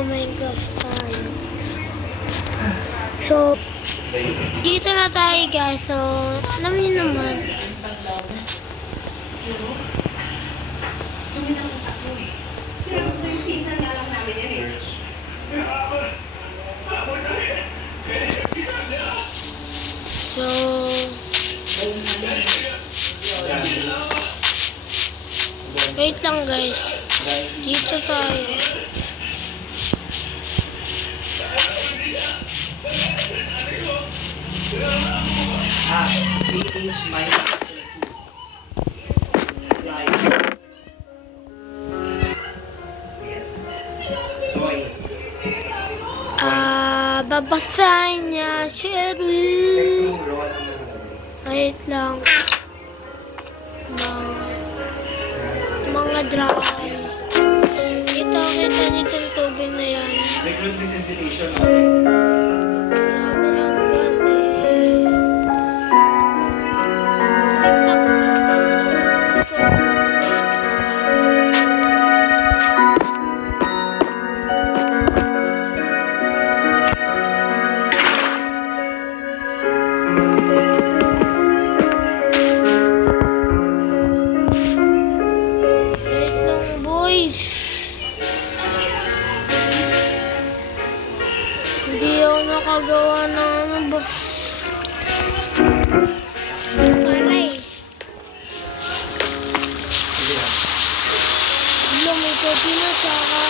Minecraft tayo. So, dito na tayo guys. So, alam niyo naman. So, wait lang guys. Dito tayo. Ah, 3-inch Minecraft 2. Live. Joy. Babasahin niya, Sherry. Wait lang. Mga dry. Kita dito yung tubig na yan. Recruitment invitation. Hindi ako nakagawa ng ano, boss. Aray. May kopi na, tsaka